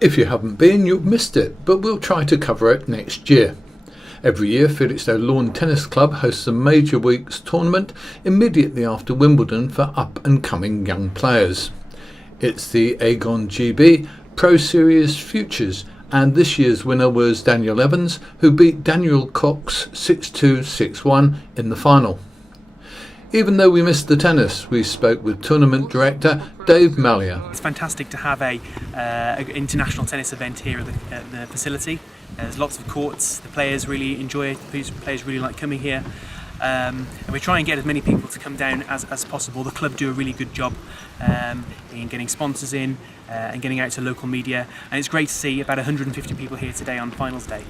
If you haven't been, you've missed it, but we'll try to cover it next year. Every year, Felixstowe Lawn Tennis Club hosts a major weeks tournament immediately after Wimbledon for up-and-coming young players. It's the Aegon GB Pro Series Futures, and this year's winner was Daniel Evans, who beat Daniel Cox 6-2, 6-1 in the final. Even though we missed the tennis, we spoke with tournament director Dave Malia. It's fantastic to have an international tennis event here at the facility. There's lots of courts, the players really enjoy it, the players really like coming here. And we try and get as many people to come down as possible. The club do a really good job in getting sponsors in and getting out to local media, and it's great to see about 150 people here today on finals day.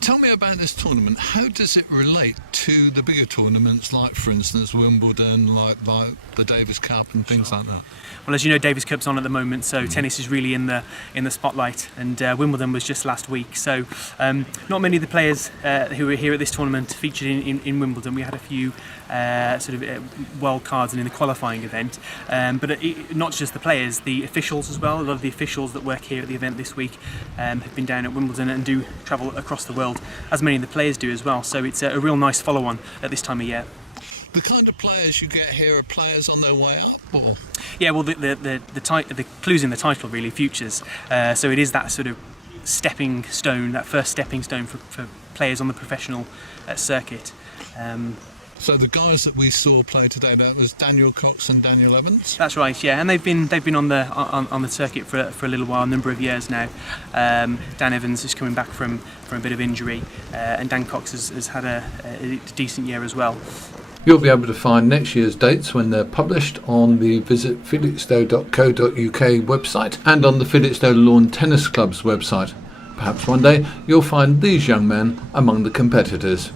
Tell me about this tournament. How does it relate to the bigger tournaments, like for instance Wimbledon, like the Davis Cup and things like that? Well, as you know, Davis Cup's on at the moment, so tennis is really in the spotlight, and Wimbledon was just last week. So not many of the players who were here at this tournament featured in Wimbledon. We had a few wild cards in the qualifying event, but not just the players, the officials as well. A lot of the officials that work here at the event this week have been down at Wimbledon and do travel across the world, as many of the players do as well. So it's a real nice follow-on at this time of year. The kind of players you get here are players on their way up, or? Yeah, well, the clue's in the title really, futures. So it is that sort of stepping stone, that first stepping stone for players on the professional circuit. So the guys that we saw play today, that was Daniel Cox and Daniel Evans. That's right, yeah, and they've been on the circuit for a little while, a number of years now. Dan Evans is coming back from a bit of injury, and Dan Cox has had a decent year as well. You'll be able to find next year's dates when they're published on the Visit Felixstowe.co.uk website and on the Felixstowe Lawn Tennis Club's website. Perhaps one day you'll find these young men among the competitors.